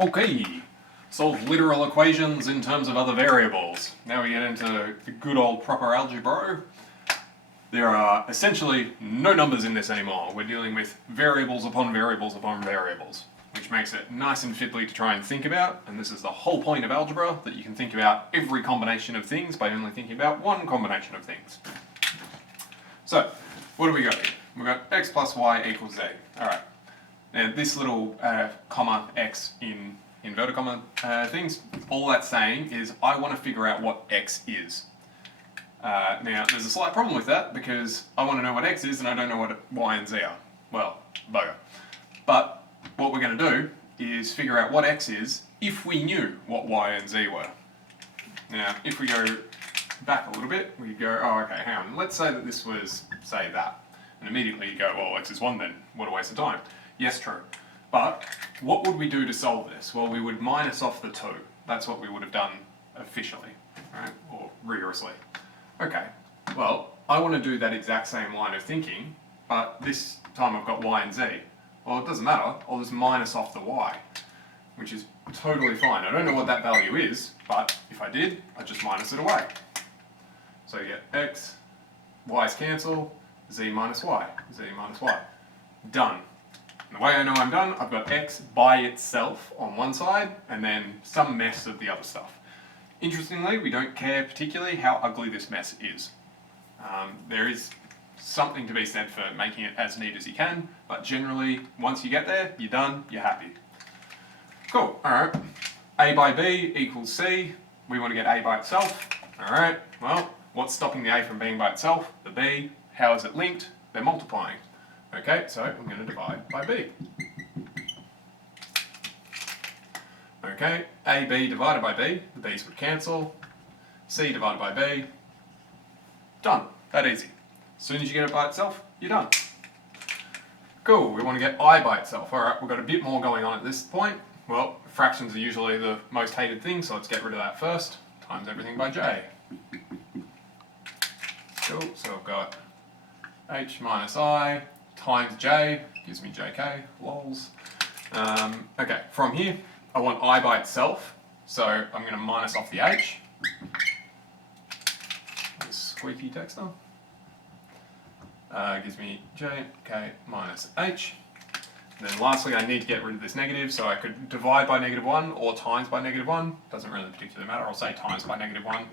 Okay, solve literal equations in terms of other variables. Now we get into the good old proper algebra. There are essentially no numbers in this anymore. We're dealing with variables upon variables upon variables, which makes it nice and fiddly to try and think about, and this is the whole point of algebra, that you can think about every combination of things by only thinking about one combination of things. So, what do we got here? We've got x plus y equals z. Alright. Now this little comma x in inverted comma things, all that's saying is I want to figure out what x is. Now there's a slight problem with that because I want to know what x is and I don't know what y and z are. Well, bugger. But what we're going to do is figure out what x is if we knew what y and z were. Now if we go back a little bit, we go, oh okay, hang on, let's say that this was, say that. And immediately you go, well x is 1 then, what a waste of time. Yes, true. But what would we do to solve this? Well, we would minus off the 2. That's what we would have done officially, right? Or rigorously. Okay, well, I want to do that exact same line of thinking, but this time I've got y and z. Well, it doesn't matter, I'll just minus off the y, which is totally fine. I don't know what that value is, but if I did, I'd just minus it away. So you get x, y's cancel, z minus y, Done. And the way I know I'm done, I've got x by itself on one side, and then some mess of the other stuff. Interestingly, we don't care particularly how ugly this mess is. There is something to be said for making it as neat as you can, but generally, once you get there, you're done, you're happy. Cool, alright. A by b equals c. We want to get a by itself. Alright, well, what's stopping the a from being by itself? The b. How is it linked? They're multiplying. Okay, so I'm going to divide by b. Okay, AB divided by B, the B's would cancel. C divided by B. Done. That easy. As soon as you get it by itself, you're done. Cool, we want to get I by itself. Alright, we've got a bit more going on at this point. Well, fractions are usually the most hated thing, so let's get rid of that first. Times everything by J. Cool, so I've got H minus I times J, gives me JK, lols. Okay, from here, I want I by itself, so I'm going to minus off the H. This squeaky texter. Gives me JK minus H. And then lastly, I need to get rid of this negative, so I could divide by -1 or times by -1. Doesn't really particularly matter, I'll say times by -1.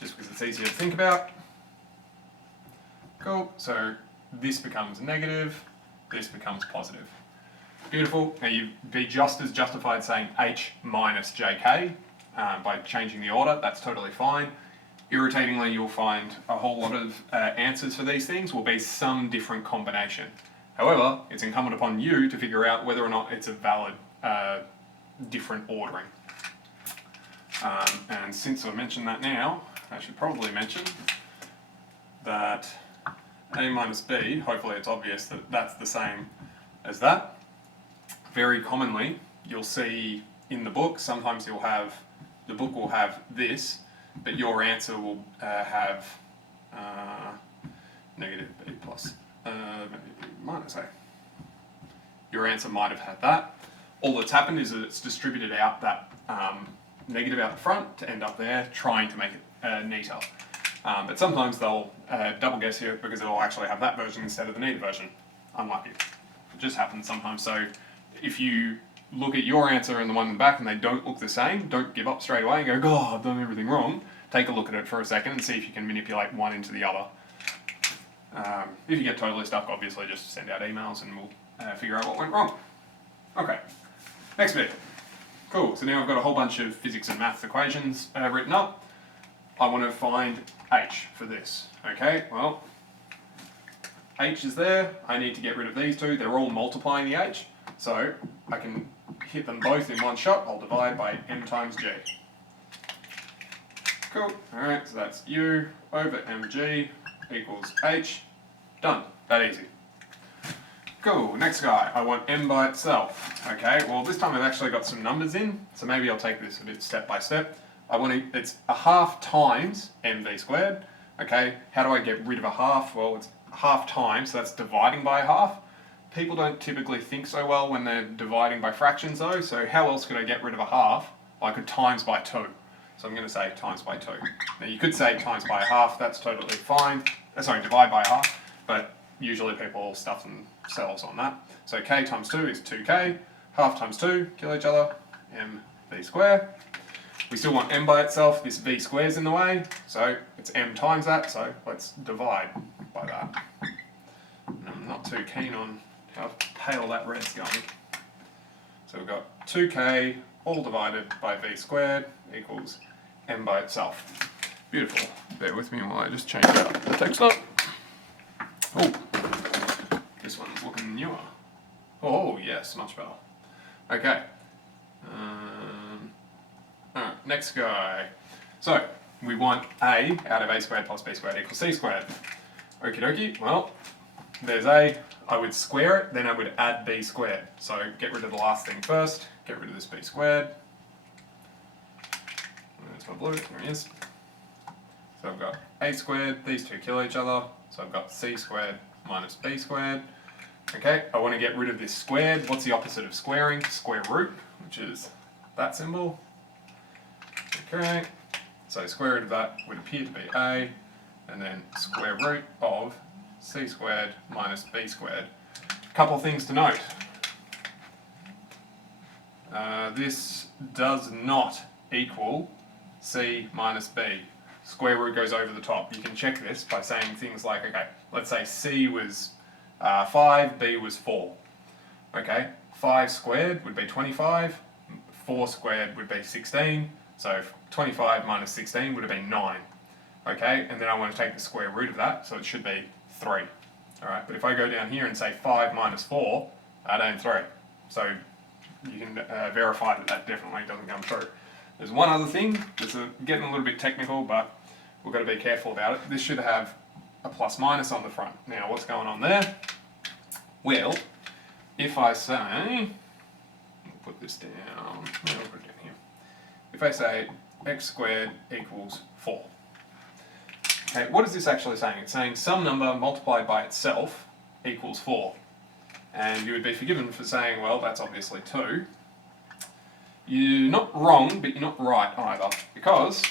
Just because it's easier to think about. Cool, so this becomes negative, this becomes positive. Beautiful. Now you'd be just as justified saying H minus JK by changing the order. That's totally fine. Irritatingly, you'll find a whole lot of answers for these things will be some different combination. However, it's incumbent upon you to figure out whether or not it's a valid different ordering. And since I mentioned that now, I should probably mention that A minus B, hopefully it's obvious that that's the same as that. Very commonly, you'll see in the book, sometimes you'll have, the book will have this, but your answer will have negative b plus minus a. Your answer might have had that. All that's happened is that it's distributed out that negative out the front to end up there, trying to make it neater. But sometimes they'll double guess here because it'll actually have that version instead of the neater version. Unlucky. It just happens sometimes. So if you look at your answer and the one in the back and they don't look the same, don't give up straight away and go, God, I've done everything wrong. Take a look at it for a second and see if you can manipulate one into the other. If you get totally stuck, obviously just send out emails and we'll figure out what went wrong. Okay, next bit. Cool, so now I've got a whole bunch of physics and maths equations written up. I want to find H for this. Okay, well, H is there. I need to get rid of these two. They're all multiplying the H. So I can hit them both in one shot. I'll divide by m times g. Cool. Alright, so that's u over mg equals h. Done. That easy. Cool. Next guy. I want m by itself. Okay, well this time I've actually got some numbers in, so maybe I'll take this a bit step by step. It's a half times mv squared. Okay, how do I get rid of a half? Well, it's half times, so that's dividing by a half. people don't typically think so well when they're dividing by fractions though, so how else could I get rid of a half? Well, I could times by 2. So I'm going to say times by 2. Now you could say times by a half, that's totally fine. Sorry, divide by a half, but usually people stuff themselves on that. So k times 2 is 2k, half times 2, kill each other, mv squared. We still want m by itself, this v square's in the way, so it's m times that, so let's divide by that. And I'm not too keen on how pale that red's going. So we've got 2k all divided by v squared equals m by itself. Beautiful. Bear with me while I just change out the text up. Oh, this one's looking newer. Oh yes, much better. Okay. Alright, next guy. So, we want a out of a squared plus b squared equals c squared. Okie dokie, well, there's a, I would square it, then I would add b squared. So get rid of the last thing first, get rid of this b squared. There's my blue, there it is. So I've got a squared, these two kill each other, so I've got c squared minus b squared. Okay, I want to get rid of this squared. What's the opposite of squaring? Square root, which is that symbol. Okay, so square root of that would appear to be a, and then square root of c squared minus b squared. Couple things to note. This does not equal c minus b. Square root goes over the top. You can check this by saying things like, okay, let's say c was 5, b was 4. Okay, 5 squared would be 25, 4 squared would be 16, so 25 minus 16 would have been 9. Okay, and then I want to take the square root of that, so it should be 3. Alright, but if I go down here and say 5 minus 4, that ain't 3. So you can verify that that definitely doesn't come true. There's one other thing, that's getting a little bit technical, but we've got to be careful about it. This should have a plus minus on the front. Now what's going on there? Well, if I say, I'll put this down, I'll put it down here. If I say x squared equals 4. Okay, what is this actually saying? It's saying some number multiplied by itself equals 4. And you would be forgiven for saying, well, that's obviously 2. You're not wrong, but you're not right either. Because,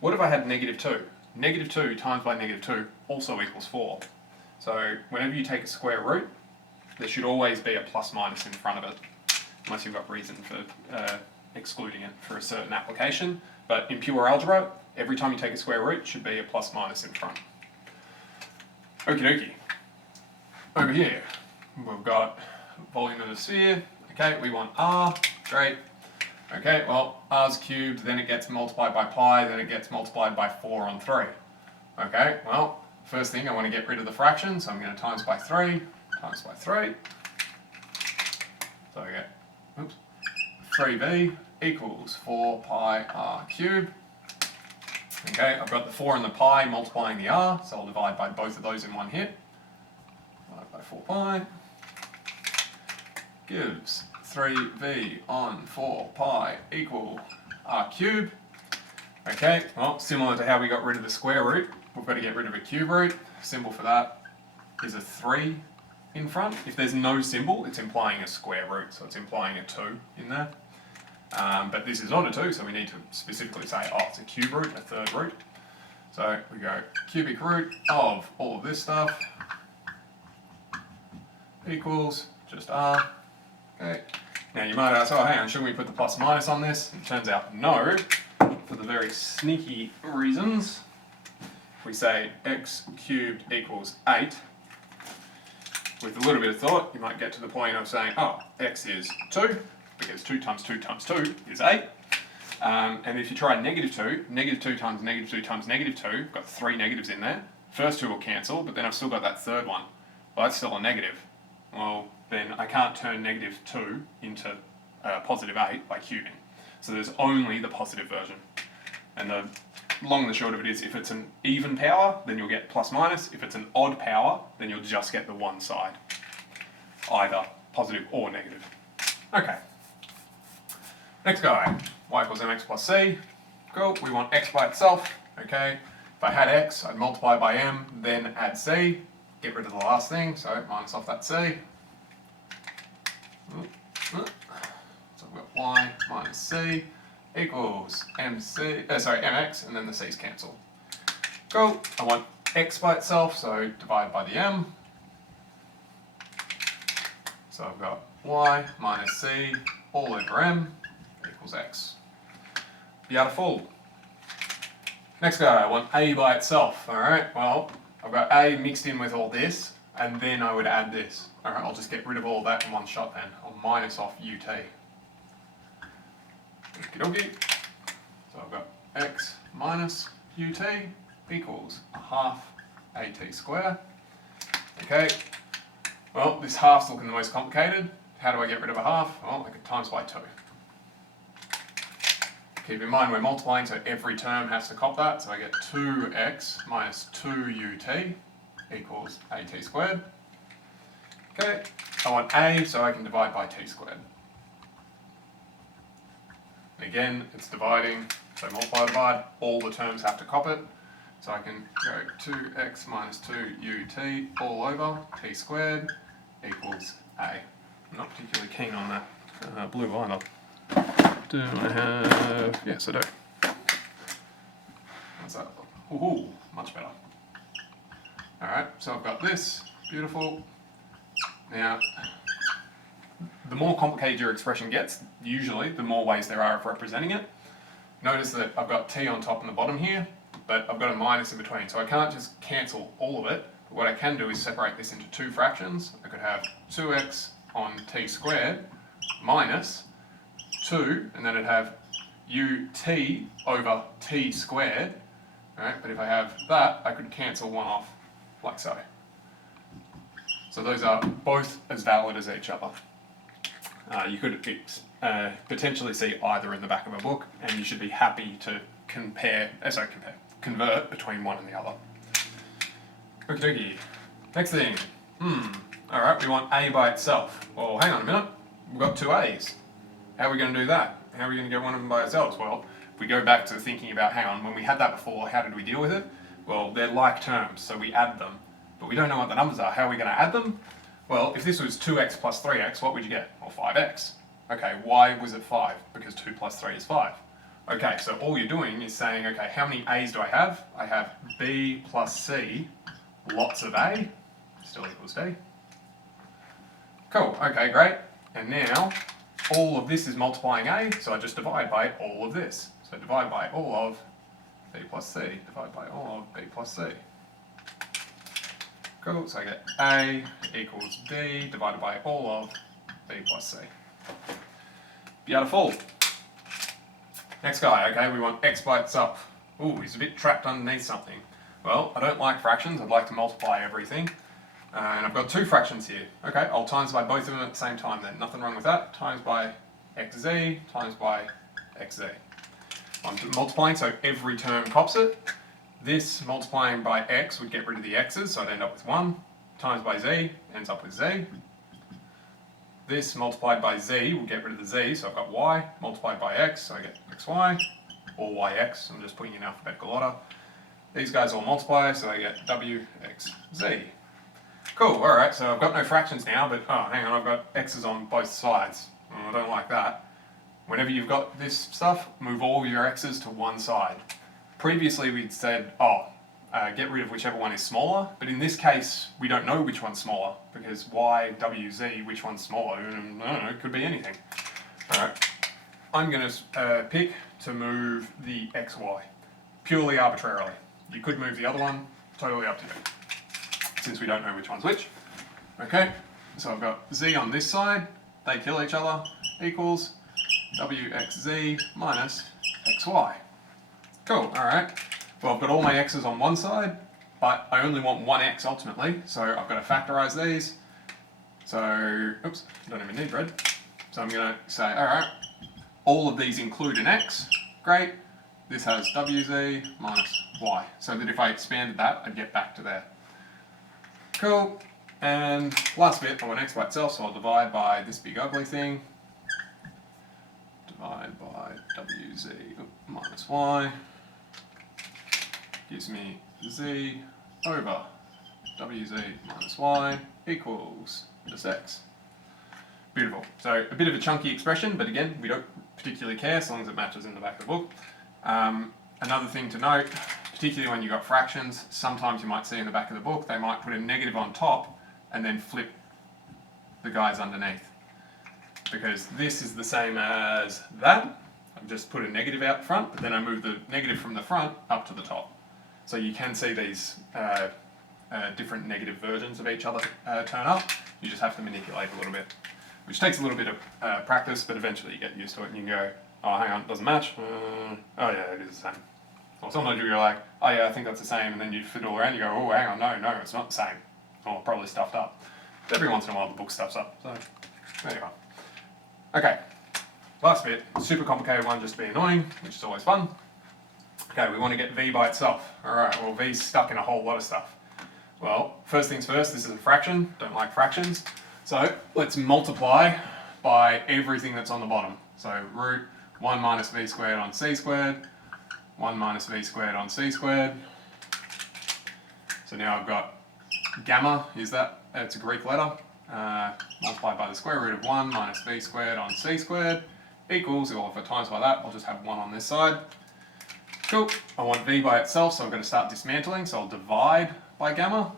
what if I had negative 2? Negative 2 times by negative 2 also equals 4. So, whenever you take a square root, there should always be a plus minus in front of it. Unless you've got reason for excluding it for a certain application. But in pure algebra, every time you take a square root, should be a plus minus in front. Okie dokie. Over here, we've got volume of the sphere. Okay, we want r. Great. Okay, well, r's cubed, then it gets multiplied by pi, then it gets multiplied by 4 on 3. Okay, well, first thing I want to get rid of the fraction, so I'm going to times by 3, times by 3. So I get, 3b equals 4 pi r cubed. Okay, I've got the 4 and the pi multiplying the r, so I'll divide by both of those in one hit. Divide by 4 pi. Gives 3v on 4 pi equal r cubed. Okay, well, similar to how we got rid of the square root, we've got to get rid of a cube root. Symbol for that is a 3 in front. If there's no symbol, it's implying a square root, so it's implying a 2 in there. But this is not a 2, so we need to specifically say, oh, it's a cube root, a third root. So we go cubic root of all of this stuff equals just r. Okay. Now you might ask, oh hang on, shouldn't we put the plus minus on this? It turns out no, for the very sneaky reasons. We say x cubed equals 8. With a little bit of thought, you might get to the point of saying, oh, x is 2, because 2 times 2 times 2 is 8. And if you try negative 2, negative 2 times negative 2 times negative 2, got 3 negatives in there. First 2 will cancel, but then I've still got that third one. Well, that's still a negative. Well, then I can't turn negative 2 into positive 8 by cubing. So there's only the positive version. And the long and the short of it is, if it's an even power, then you'll get plus minus. If it's an odd power, then you'll just get the one side. Either positive or negative. Okay. Next guy, y equals mx plus c. Cool, we want x by itself. Okay, if I had x, I'd multiply by m, then add c. Get rid of the last thing, so minus off that c. y minus c equals mx, and then the c's cancel. Cool. I want x by itself, so divide by the m. So I've got y minus c all over m equals x. Beautiful. Next guy, I want a by itself. Alright, well, I've got a mixed in with all this, and then I would add this. Alright, I'll just get rid of all that in one shot then. I'll minus off ut. Okie dokie. So I've got x minus ut equals a half at squared. Okay, well, this half's looking the most complicated. How do I get rid of a half? Well, I could times by 2. Keep in mind we're multiplying, so every term has to cop that. So I get 2x minus 2ut equals at squared. Okay, I want a, so I can divide by t squared. And again, it's dividing, so multiply, divide, all the terms have to cop it. So I can go 2x minus 2ut all over t squared equals a. I'm not particularly keen on that blue line up. Do I have... Yes, I do. How's that look? Ooh, much better. Alright, so I've got this. Beautiful. Now, the more complicated your expression gets, usually, the more ways there are of representing it. Notice that I've got t on top and the bottom here, but I've got a minus in between, so I can't just cancel all of it. But what I can do is separate this into two fractions. I could have 2x on t squared minus 2, and then I'd have ut over t squared. Alright, but if I have that, I could cancel one off, like so. So those are both as valid as each other. You could potentially see either in the back of a book, and you should be happy to convert between one and the other. Okie dokie. Next thing. Alright, we want a by itself. Well, hang on a minute. We've got two a's. How are we going to do that? How are we going to get one of them by ourselves? Well, if we go back to thinking about, hang on, when we had that before, how did we deal with it? Well, they're like terms, so we add them. But we don't know what the numbers are. How are we going to add them? Well, if this was 2x plus 3x, what would you get? Well, 5x. Okay, why was it 5? Because 2 plus 3 is 5. Okay, so all you're doing is saying, okay, how many a's do I have? I have b plus c, lots of a, still equals d. Cool, okay, great. And now, all of this is multiplying a, so I just divide by all of this. So divide by all of b plus c, divide by all of b plus c. Cool, so I get a equals d divided by all of b plus c. Beautiful. Next guy, okay, we want x by itself. Ooh, he's a bit trapped underneath something. Well, I don't like fractions, I'd like to multiply everything. And I've got two fractions here. Okay, I'll times by both of them at the same time then. Nothing wrong with that. Times by xz, times by xz. I'm multiplying, so every term cops it. This multiplying by x would get rid of the x's, so I'd end up with 1. Times by z ends up with z. This multiplied by z will get rid of the z, so I've got y. Multiplied by x, so I get xy, or yx. I'm just putting in alphabetical order. These guys all multiply, so I get wxz. Cool, alright, so I've got no fractions now, but oh, hang on, I've got x's on both sides. Oh, I don't like that. Whenever you've got this stuff, move all your x's to one side. Previously we'd said, get rid of whichever one is smaller, but in this case we don't know which one's smaller, because y, w, z, which one's smaller? I don't know, it could be anything. Alright, I'm going to pick to move the xy, purely arbitrarily. You could move the other one, totally up to you, since we don't know which one's which. Okay, so I've got z on this side, they kill each other, equals wxz minus xy. Cool, alright. Well, I've got all my x's on one side, but I only want one x ultimately, so I've got to factorise these. So, oops, don't even need bread. So I'm going to say, alright, all of these include an x, great. This has wz minus y, so that if I expanded that, I'd get back to there. Cool, and last bit, I want x by itself, so I'll divide by this big ugly thing. Divide by wz minus y. Gives me z over wz minus y equals just x. Beautiful. So a bit of a chunky expression, but again, we don't particularly care as long as it matches in the back of the book. Another thing to note, particularly when you've got fractions, sometimes you might see in the back of the book, they might put a negative on top and then flip the guys underneath. Because this is the same as that. I've just put a negative out front, but then I move the negative from the front up to the top. So you can see these different negative versions of each other turn up. You just have to manipulate a little bit, which takes a little bit of practice, but eventually you get used to it and you can go, oh, hang on, it doesn't match. Oh yeah, it is the same. Or sometimes you're like, oh yeah, I think that's the same, and then you fiddle around, you go, oh, hang on, no, it's not the same. Or probably stuffed up. Every once in a while the book stuffs up, so there you are. Okay, last bit, super complicated one, just to be annoying, which is always fun. Okay, we want to get v by itself. Alright, well v's stuck in a whole lot of stuff. Well, first things first, this is a fraction, don't like fractions. So let's multiply by everything that's on the bottom. So root 1 minus v squared on c squared, 1 minus v squared on c squared. So now I've got gamma, is that, it's a Greek letter, multiplied by the square root of 1 minus v squared on c squared equals, well if I times by that, I'll just have 1 on this side. Cool, I want v by itself, so I'm going to start dismantling, so I'll divide by gamma.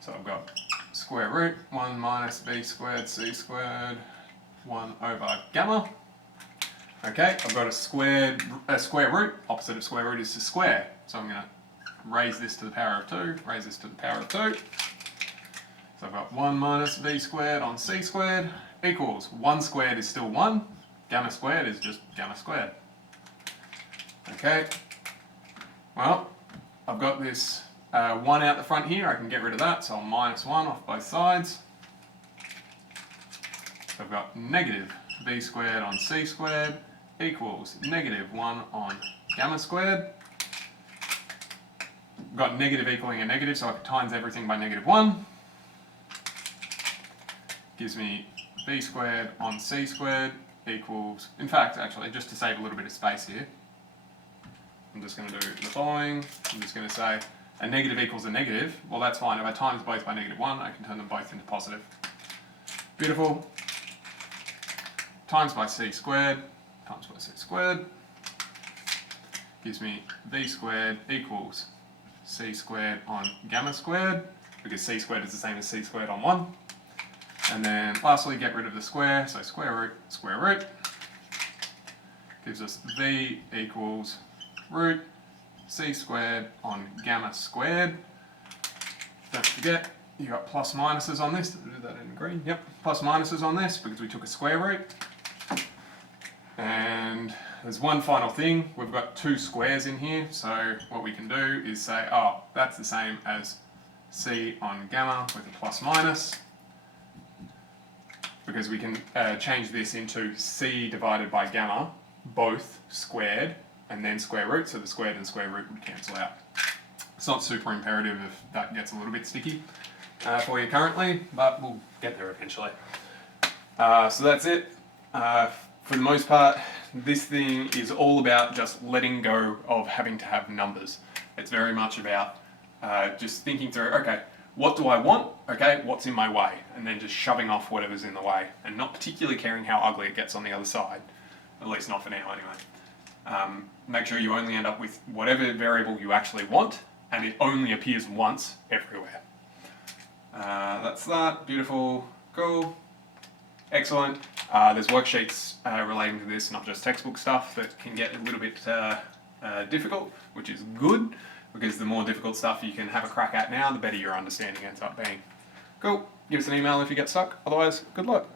So I've got square root 1 minus v squared c squared 1 over gamma. Okay, I've got a square root, opposite of square root is to square. So I'm going to raise this to the power of 2, raise this to the power of 2. So I've got 1 minus v squared on c squared equals 1 squared is still 1, gamma squared is just gamma squared. Okay, well, I've got this 1 out the front here, I can get rid of that, so I'll minus 1 off both sides. So I've got negative v squared on c squared equals negative 1 on gamma squared. I've got negative equaling a negative, so I can times everything by negative 1. Gives me v squared on c squared equals, in fact, actually, just to save a little bit of space here, I'm just going to do the following. I'm just going to say a negative equals a negative. Well, that's fine. If I times both by negative 1, I can turn them both into positive. Beautiful. Times by c squared, times by c squared, gives me v squared equals c squared on gamma squared, because c squared is the same as c squared on 1. And then lastly, get rid of the square, so square root, gives us v equals root c squared on gamma squared. Don't forget, you got plus minuses on this. Did I do that in green? Yep, plus minuses on this because we took a square root. And there's one final thing, we've got 2 squares in here, so what we can do is say, oh, that's the same as c on gamma with a plus minus, because we can change this into c divided by gamma, both squared, and then square root, so the squared and square root would cancel out. It's not super imperative if that gets a little bit sticky for you currently, but we'll get there eventually. So that's it. For the most part, this thing is all about just letting go of having to have numbers. It's very much about just thinking through, okay, what do I want? Okay, what's in my way? And then just shoving off whatever's in the way, and not particularly caring how ugly it gets on the other side. At least not for now, anyway. Make sure you only end up with whatever variable you actually want, and it only appears once everywhere. That's that. Beautiful. Cool. Excellent. There's worksheets relating to this, not just textbook stuff, that can get a little bit difficult, which is good, because the more difficult stuff you can have a crack at now, the better your understanding ends up being. Cool. Give us an email if you get stuck. Otherwise, good luck.